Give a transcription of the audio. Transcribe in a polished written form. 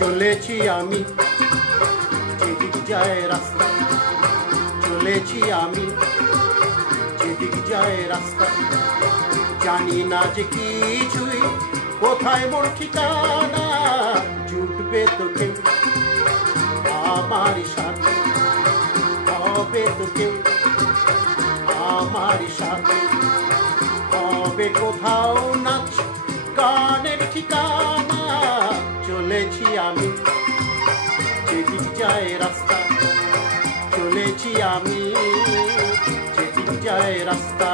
চলেছি আমি যেদিক যায় রাস্তা, চলেছি আমি যেদিক যায় রাস্তা, জানি না যে কিছুই কোথায় মোর ঠিকানা। জুটবে তো কেউ আমার সাথে, হবে তো কেউ আমার সাথে, হবে কোথাও নাচ গানের ঠিকানা। চলেছি আমি যেদিক যায় রাস্তা, চলেছি আমি যেদিক যায় রাস্তা।